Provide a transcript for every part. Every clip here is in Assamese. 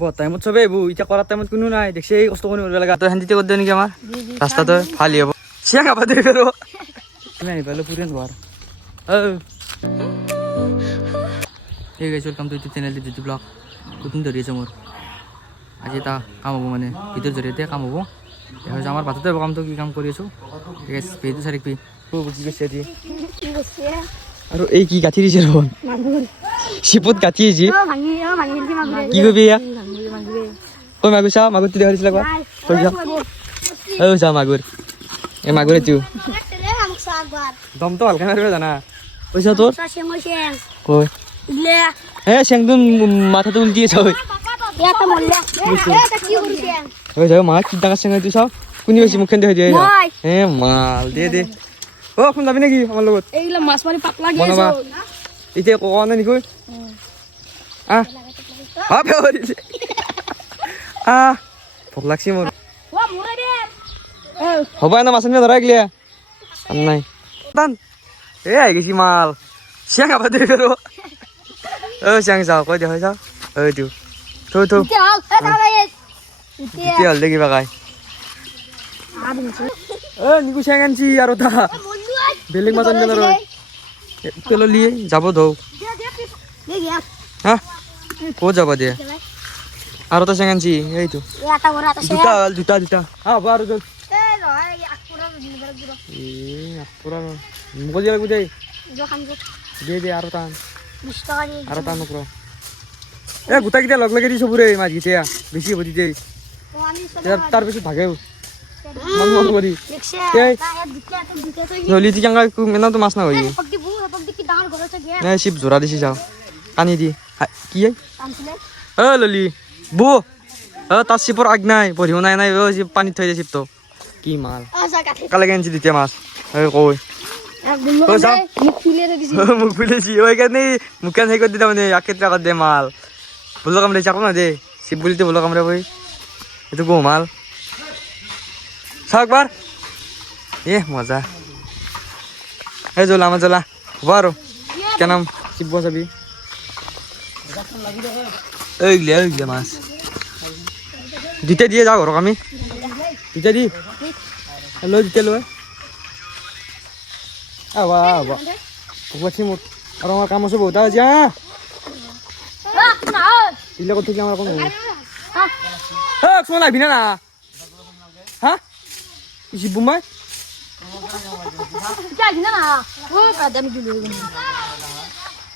বহুত টাইমত চবে এইবোৰ এতিয়া কৰাৰ টাইমত কোনো নাই দেখছে এই কষ্ট কৰি কৰিব লাগে তই শান্তিতে কৰি দিয় নেকি আমাৰ ৰাস্তাটো ভালেই হ'ব চিয়া খাবা দেৰি আৰু তুমি আহি পালো পুৰেন ঘৰ ঠিক আছে welcome to YouTube channel digi blog নতুন ধৰি আছে মোৰ আজি এটা কাম হ'ব মানে ভিডিঅ'ৰ জৰিয়তে কাম হ'ব দেখা হৈছে আমাৰ বাটতে হ'ব কামটো কি কাম কৰি আছোঁ ঠিক আছে ভিডিঅ'টো চাই থাকিবি কি কৈছে আজি আৰু এই কি গাঁঠি দিছে দেখোন চিপত গাঁঠি আহিছে কি কৰিবি এয়া কৈ মাগুৰ চা মাগুৰটো দেখা দিছিলে কৈ যা চা মাগুৰ এই মাগুৰ এইটো দমটো ভালকৈ মাৰিব জানা পইচা তোৰ কৈ হে চেংটো মাথাটো উল্টিয়ে চাই মা কি ডাঙৰ চেং এইটো চাওঁ কোনে হৈছে মুখখন দেখাই দিয়ে হে মাল দে দে অ' শুন যাবি নেকি আমাৰ লগত এইগিলা মাছ মাৰি পাতলা বনাবা এতিয়া কোৱা নাই নেকি ভোক লাগছি মোৰ হ'ব না মাছ আনিব ধৰা গিলা নাই এই আহি গৈছি মাল চেং খাব দেৰি কৰো চেং চাওঁ কৈ দেখা চাওঁ এইটো থৌ থৌ এতিয়া হ'ল দে কিবা কাই নিকু চেং আনছি আৰু তা বেলেগ মাছ আনিব আৰু পেললি যাব ধৌ হা ক'ত যাব দিয়ে আৰু এটা চেং আনছি এইটো দুটা হ'ল দুটা দুটা হ'ব আৰু মোক দিব লাগিব দেই দে আৰু টান আৰু টান নকৰ গোটাকেইটা লগ লাগি দি চবৰে মাছকেইটা বেছি হ'ব দি দেই তাৰপিছত ভাগে মন কৰি নলি মেনাতো মাছ নহয় নাই চিপ জোৰা দিছি চাওঁ কানি দি কি ললি বৌ তাত চিপৰ আগ নাই পঢ়িও নাই নাই পানীত থৈ দিয়ে চিপটো কি মাল কালে আনিছি তেতিয়া মাছ কৈ মোক ফুলেছি সেইকাৰণে মুখখন সেই কৰি দি তাৰমানে আকেইটা আগত দে মাল ভুলৰ কাম দিছে আকৌ নহয় দে চিপ বুলিতো ভুলৰ কাম বৈ এইটো গো মাল চাওক একবাৰ মজা এই জ্বলা আমাৰ জ্বলা হ'ব আৰু কেনাম চিপ চাবি এইগিলা মাছ দুটা দিয়ে যাওঁ ঘৰক আমি দুটা দি লৈ দুটা লৈ হ'ব মোক আৰু আমাৰ কাম আছে বহুত আজি এইবিলাকত থাকি আমাৰ কোনো লাগিবি না হা শিৱ মই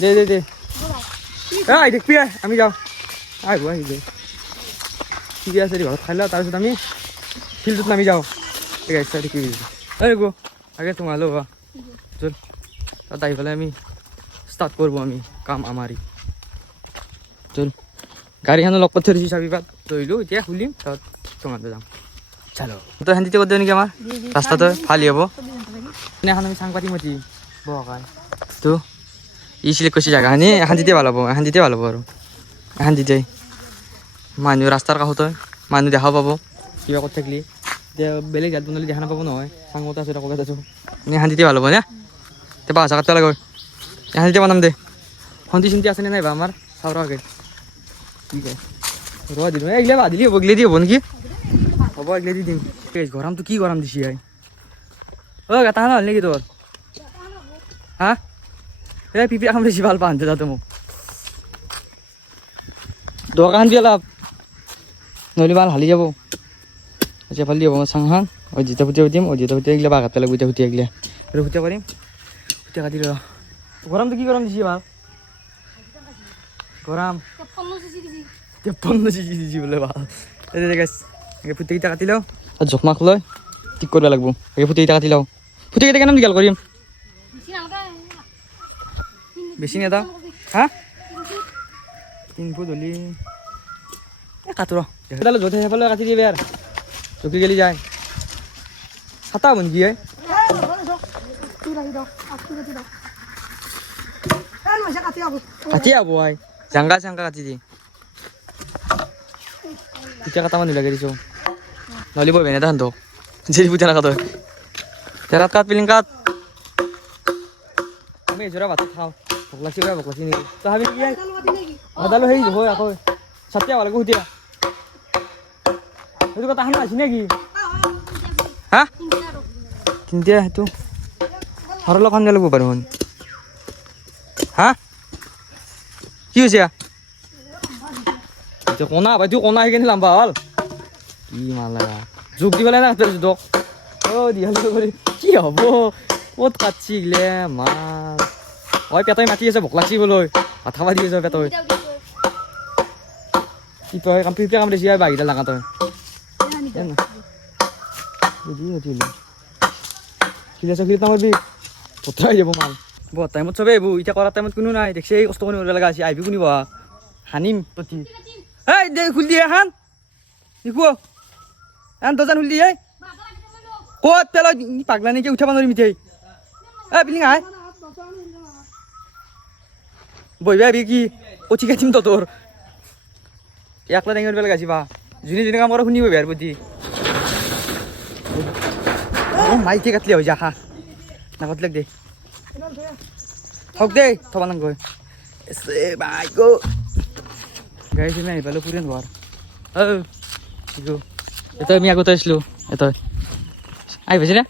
দে দে দে দেখবি আমি যাওঁ আহিব ঠিক আছে ঘৰত খাই লওঁ তাৰপিছত আমি ফিল্ডত নামি যাওঁ ঠিক আছে দেখিবি গো আগে তোমালৈ হোৱা চল তাত আহি পেলাই আমি ষ্টাৰ্ট কৰিব আমি কাম আমাৰি চল গাড়ীখনো লগ কৰি থৈ দিছোঁ চাবি পাত ধৰিলোঁ এতিয়া খুলিম তাত তোমালৈ যাম চালো তই শান্তিতে কৰি দিওঁ নেকি আমাৰ ৰাস্তাটো ভালেই হ'ব এখন আমি চাং পাতি মতি বহাই তো ই চিলেক্ট কৰিছে জেগাখিনি শান্তিতে ভাল হ'ব শান্তিতে ভাল হ'ব আৰু শান্তিতে মানুহ ৰাস্তাৰ কাষতে মানুহ দেখা পাব কিবা ক'ত থাকিলে এতিয়া বেলেগ জাত বনালে দেখা নাপাব নহয় চাঙতে আছোঁ ক'ৰবাত আছোঁ এনে শান্তিতে ভাল হ'ব নে তে বাহা কাটব লাগে শান্তিতে বনাম দে সন্তি চন্তি আছেনে নাই বা আমাৰ চাওঁ ৰে কি কয় ৰ দিলোঁ এইগিলা বাদিলি হ'ব এগিলে দি হ'ব নেকি হ'ব এগিলে দি দিম গৰমটো কি গৰম দিছি এটা হ'ল নেকি তোৰ হা এই পিপি এখন বেছি ভাল পাহতে যাওঁতে মোক দৰকাৰ দি অলপ নহ'লে ভাল হালি যাব এতিয়া ভাল দিব চাংখন জিতা ফুটিয়াই দিম জিতা ফুটিয়াই গিলা বাঘাতে লাগিব জিতা ফুটিয়াই গিলা আৰু ফুটিয়া কৰিম ফুটিয়া কাটি ৰ গৰমটো কি গৰম দিছি ভাল গৰম 53 চিচি দিছি বোলে ভাল এই ফুটিকেইটা কাটি লওঁ আৰু জোখমাখ লৈ ঠিক কৰিব লাগিব এই ফুটিকেইটা কাটি লওঁ ফুটিকেইটা কেনে দীঘল কৰিম বেছি নেদা হা 3 ফুট হ'লে কাটো ৰ য'তে সেইফালে কাটি দিবি আৰু চকী গেলি যায় খাটা হ'ব নেকি কাটি হ'ব আই জাংগা চাংগা কাটি দি তেতিয়া কাটা মানুহ লাগে দিছোঁ নহ'লে বৈ ভেনে তাহান তোক জেৰি পুঠা নাকাত তেৰাত কাট পিলিং কাট আমি এযোৰা ভাত খাওঁ ভোক লাগছি নেকি তই ভাবি কি আদালো সেই হয় আকৌ ছাতিয়া ভালো হুতিয়া এইটো কথা হান আছে নাকি হা কিনতে সেইটো আৰু অলপ খান লাগিব বাৰু হা কি হৈছে কোনা ভাই তুই কোনা সেইখিনি লাম্বা হল কি মালা যোগ দিব না তোক ও দিয়াল কৰি কি হ'ব ক'ত কাটছি গিলে মাল ঐ পেটই মাতি আছে ভোক লাগছি বোলৈ ভাত খাবা দি আছে পেটই কি কয় কাম পিপে কাম দিছি বাহিৰা লাগা তই বুজি হতিলে কিলে সব কিতা মারবি পত্রাই যাব মাল বহুত টাইমত সবে এবু ইটা করার টাইমত কোনো নাই দেখছে এই কষ্ট করে ওরা লাগা আছে আইবি কোনি বা হানিম প্রতি এই দে খুল দিয়ে হান দেখো আন দজান খুল দিয়ে কত পেলা পাগলা নাকি উঠাবা নরি মিঠাই এ বিলিং আয় বইবা বি কি অতি কাটিম তো তোর একলা ডাঙর বেলা গাছি বা জুনি জুনি কাম করে শুনিব বের প্রতি ও মাইকে কাটলে হৈ যা খা না কাটলে দে হক দে থবা নাং গৈ এসে বাই গো গাইছ নাই ভালো পুরেন ঘর ও গো এটা আমি আগতে আসলো এটা আই বেছে না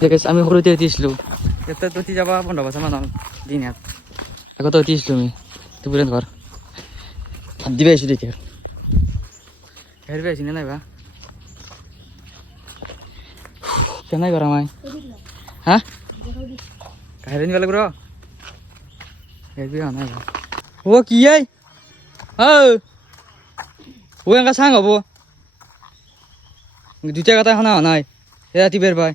দেখিস আমি সৰুতে উঠিছিলো এটা তো উঠি যাবা 15 বছৰ মান দিন ইয়াত আগতে উঠিছিলো আমি তো পুরেন ঘর ভাত দিবে আছো দেখি হেরবে আছি না নাই বা কেনাই করা মাই হ্যাঁ কাহিনী নিবা লাগিব হেরবি নাই বা ও কি আই ও এঙ্কা চাং হব দুটা কথা খানা নাই রাতি বের ভাই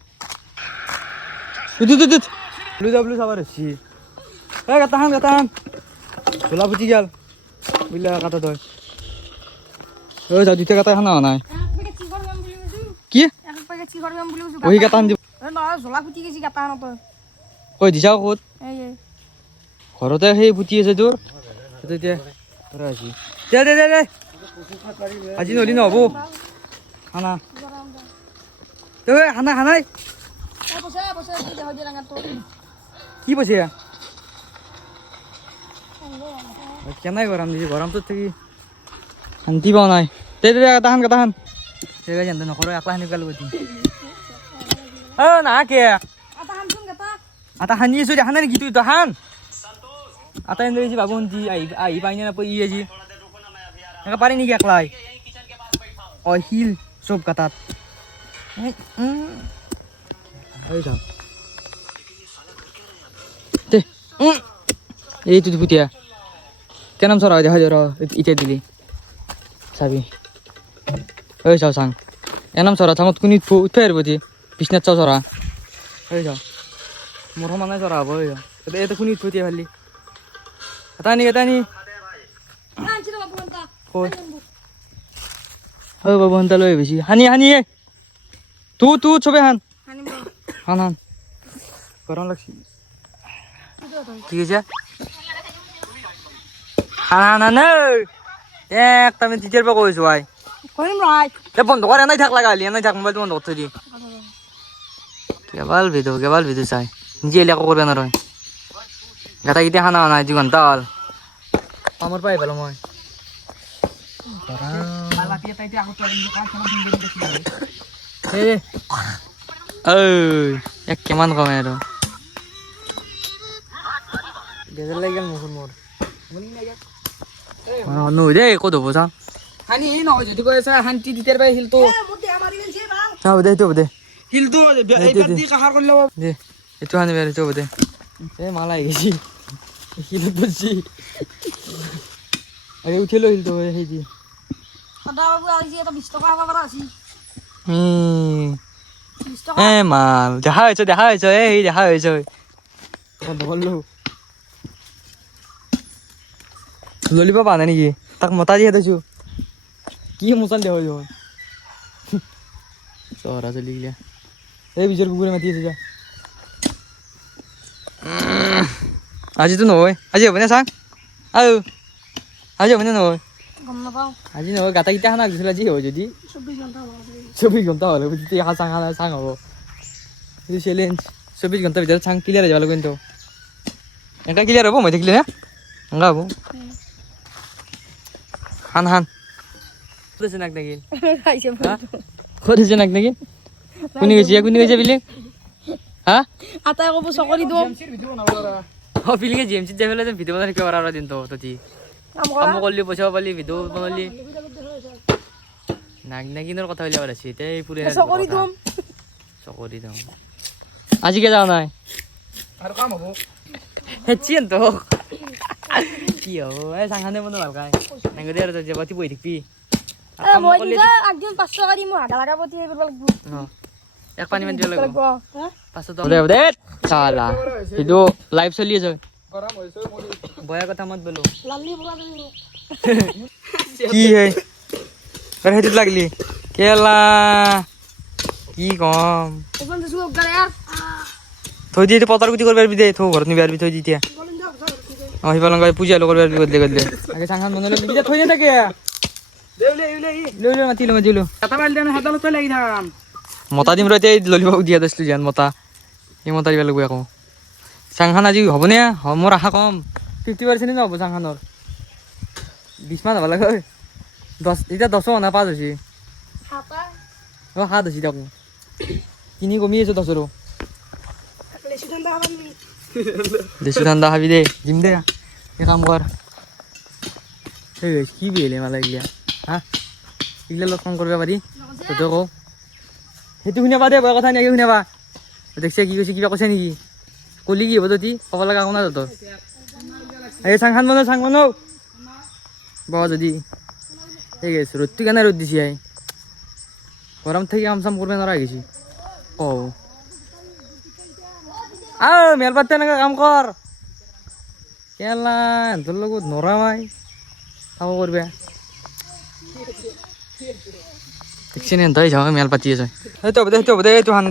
ব্লু ব্লু চাবার হচ্ছি গাতা হান ঝোলা ফুটি গেল বুঝলা কাটা তই ও যা দুটা কথা খানা নাই কি ওই গাতা দিব কই দিছা ক'ত ঘৰতে সেই ফুটি আছে তোৰ এতিয়া আছি দে দে দে দে আজি নলি নহ'ব খানা খানা খানাই কি পইছে কেনাই গৰম দিছে গৰমটোত থাকি শান্তি পোৱা নাই দে দে কাটাহান জানতে নকৰো একলা সানি পেলাব না কে আটা সানি আছো দেখা নাই নেকি তুই তহান আটা এনে বাবু শুনছি আহি পাই না নাপাই আজি এনেকৈ পাৰি নেকি একলাই অ শিল চব কাটাত এইটো ফুটিয়া কেনাম চৰা দেখা যা এতিয়া দিলি চাবি ঐ চাও চাং এনাম চৰা চাঙত কোনি উঠে আৰু বুজি বিছনাত চাও চৰা ঐ চাও মোৰ সমানে চৰা হ'ব এইটো কোনি ফুটিয়া ভালি এটা নি ঐ বাবু হান্তা লৈ বেছি হানি তু চবে হান গৰম লাগছি কি কৈছে হানা একটা আমি টিচাৰ পৰা কৈছো আই বন্ধ কৰে নাই থাক লাগা নাই থাক মোবাইলটো বন্ধ কৰি দি কেৱল ভিডিঅ চাই নিজে এলিয়া কৰবে নৰয় গাটা কেতিয়া খানা নাই 2 ঘণ্টা হ'ল আমাৰ পাই পেলাম মই এক কিমান কমে আৰু গেজেল লাগি গেল মুখৰ মোৰ নৈ দে ক'ত হ'ব চা হানি নহয় যদি কৈ আছে শান্তি দিতেৰ পাই হিলটো হ'ব দে হিলটো এইবাৰ দি কাহাৰ কৰি ল'ব দে এইটো হানি বেৰ হ'ব দে এই মাল আহি গেছি হিলত বসছি আগে উঠিলো হিলটো সেই দি মাল দেখা হয়েছ এই দেখা হয়েছ ললিপা পানে নেকি তাক মতা দিয়ে দিছো কি মোচান দেহ চহৰা চলি গিলা এই বিজৰ কুকুৰে মাতি আছে যা আজিতো নহয় আজি হ'বনে চাং আজি হ'বনে নহয় আজি নহয় গাটা কেইটা খানা গৈছিল আজি হ'ব যদি 24 ঘণ্টা হ'লে তেতিয়া চাং হ'ব এইটো চেলেঞ্জ 24 ঘণ্টাৰ ভিতৰত চাং ক্লিয়াৰ হৈ যাব লাগিব কিন্তু এটা ক্লিয়াৰ হ'ব মই থাকিলে না এনেকুৱা হ'ব হান হান কৰেছে নাক নাকি খাইছে কৰেছে নাক নাকি কোনি গেছে বিলে হ্যাঁ আটা কব চকৰি দিম ও বিলিকে জিএমসি যাই ফেলে ভিডিও বনাই কেবাৰ আৰু দিন তো ততি কাম কৰলি পয়সা পালি ভিডিও বনালি নাক নাকিনৰ কথা হইলে আছে এতিয়া এই পুৰে চকৰি দিম চকৰি দাও আজি কে যাও নাই আৰু কাম হ'ব হেচিন তো কি হব এই সাংহানে মন ভালকাই নাঙ্গদে আৰু যাবতি বই থাকিবি মই দিবা একদিন 500 টকা দিম হাগা লাগা পতি কৰিব লাগিব এক পানী মান দিব লাগিব হা 500 দে দে সালা ভিডিও লাইভ চলি আছে গৰম হৈছে মোৰ বয়া কথা মত বলো লালি বলা দিম কি হে আরে হেতুত লাগলি কেলা কি কম এখন তো সুগ গলে यार থৈ দি পতাৰ গুটি কৰিব পাৰবি দে থৌ ঘৰত নিবি পাৰবি থৈ দি এতিয়া হিবালং পূজা লগ কৰিব গদলে গদলে আগে সাংহান মনলে বিজা থৈ না থাকে লৈ মাতি লো কথা পাইল দেন হাতত লাগি থাম মতা দিম ৰতে ললিবাবু দিয়া দছলি জান মতা এই মতা দিবা লাগব আকৌ সাংহান আজি হবনে মোৰ আশা কম 50% নহব সাংহানৰ 20 মান হ'ব লাগে 10 এতিয়া 10 না 5 হৈছে হাপা ও 7 হৈছে দেখো কিনি কমি আছে 10 ৰো লেচি ঠান্ডা খাবি দেশু ঠান্ডা খাবি দে জিম দে এই কাম কৰ এই কি বেলে মালা গিয়া হা ইগলা লগ কাম কৰিব পাৰি তই কও সেইটো শুনাবা দে বয় কথা নাকি শুনাবা দেখছে কি কৈছে কিবা কৈছে নেকি কলি কি হ'ব তই ক'ব লগা কোনা তোৰ এই চাংখান বনো বাবা যদি এই গেছে ৰ'দটো কেনে ৰ'দ দিছে আই গৰম থাকি কাম চাম কৰিব নোৱাৰা গৈছে অ মেল পাতে এনেকৈ কাম কৰ কেলা তোৰ লগত নৰা মাই কাম কৰিব দেখছি নে তই যাওঁ মেল পাতি আছে সেইটো হ'ব দে এইটো হান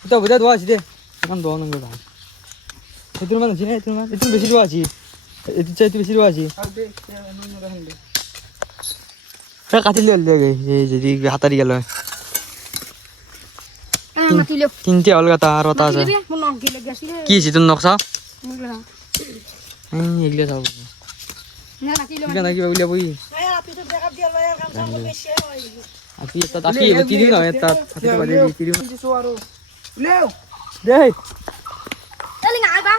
সেইটো হ'ব দে দোৱা আছে দে এখন দোৱা নম্বৰ ভাল সেইটোৰ মান আছে নে এইটো বেছি দোৱা আছে এইটো চাইটো বেছি দোৱা আছে কাটিলে হ'ল দে যদি হাতাৰি গেল হয় মাতিলো তিনটে হ'ল গাতা আৰু এটা আছে মোৰ নখ গিলে গেছলে কি আছে তোৰ নক্সা মুগলা এইগিলা চাব না কাটিলো কিবা না কিবা উলিয়াব ই নাই আপি তো ব্যাকআপ দিয়াৰ বাই কাম চাম বেছি হয় আপি এটা আপি তিৰিও নহয় তাত আপি বাদে দি তিৰিও দিছো আৰু লেও দে চলি না আইবা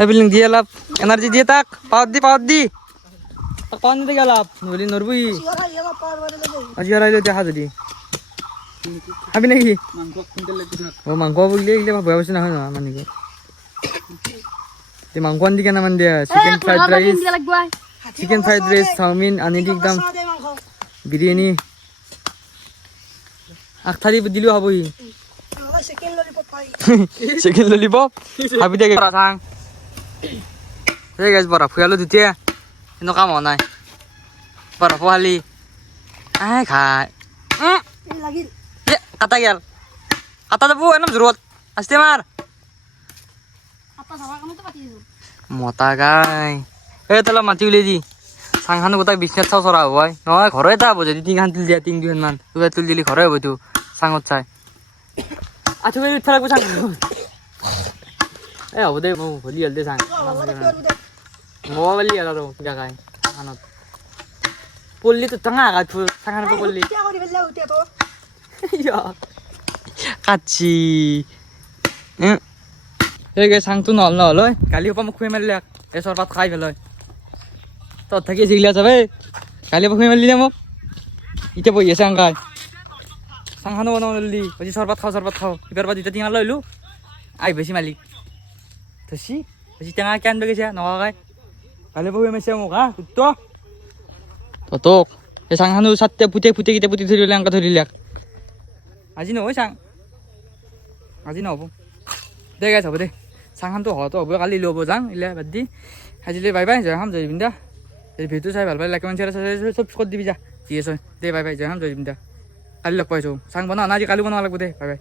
এই বিলিং দিয়ে অলপ এনাৰ্জি দিয়ে তাক পাৱাৰ দি তাক পাৱাৰ নিদিয়ে অলপ নহ'লে নৰবি সিগা ইয়া পাৰ বাৰে লাগে আজি আৰু আহিলে দেখা যদি খাবি নেকি মাংস কুইন্টেল লাগিছে অ মাংস বুলিলে এইগিলা ভয় বস্তু নহয় নহয় মানিক তে মাংস আনি কেনে মান দিয়া চিকেন ফ্ৰাইড ৰাইচ চাওমিন আনি দি একদম বিৰিয়ানী আখথাৰি দিলেও খাবহি সেকেন্ড ললিপপ পাই চিকেন ললিপপ খাবি দে চাং সেই গাছ বৰফ খুৱালোঁ দুটিয়া কিন্তু কাম হোৱা নাই বৰফ খালি আই খাই লাগিল কাটা গেল কাটা যাব একদম জোৰত আস্তে মাৰ আপা যাবা কামতে পাতি দিছো মতা গাই এই তলা মাটি উলিয়াই দি চাংখানো গোটাই বিছনাত চাও চৰা হ'ব নহয় ঘৰে এটা হ'ব যদি টিংখান তুলি দিয়া টিং দুখনমান তুলি তুলি দিলি ঘৰে হ'ব এইটো চাঙত চাই আঠু মাৰি উঠিব লাগিব চাং এই হ'ব দে মই হলি হ'ল দে চাং ম'ব পালি আৰু কিবা খাই চাঙত পল্লিটো টাঙা আঘাত চাঙানৰ পল্লি কিয়া কৰি ফেললা উঠে তো কাটছি সেই গে চাংটো নহ'ল কালি পৰা মোক খুৱাই মাৰিলে এই চৰপাত খাই পেলাই তত থাকি জিগলা যাবে কালি পৰা খুৱাই মাৰিলি নে মোক এতিয়া বহি আছে আংকাই চাংখানো বনাব নোৱাৰিলি আজি চৰপাত খাওঁ ইবাৰ পৰা দুটা টিঙা লৈলোঁ আহি বেছি মালিক থৈছি বেছি টেঙা কিয় আনিব গৈছে নকাই কালি পৰা খুৱাই মাৰিছে মোক হা তোক এই চাংখানো চাটতে পুতি থৈ দিলে আংকা থৈ দিলে আজি নহয় চাং আজি নহ'ব দে গাইছ হ'ব দে চাংখানটো হয়তো হ'ব কালি ল'ব যাওঁ ইলা বাদ দি আজিলৈ বাই বাই জয় হাম জয় বিন্দা যদি ভিডিঅ'টো চাই ভাল পালে লাইক কমেণ্ট শ্বেয়াৰ চব কৰি দিবি যা ঠিক আছে দে বাই বাই জয় হাম জয় বিন্দা কালি লগ পাইছোঁ চাং বনাওঁ না আজি কালি বনাব লাগিব দে বাই বাই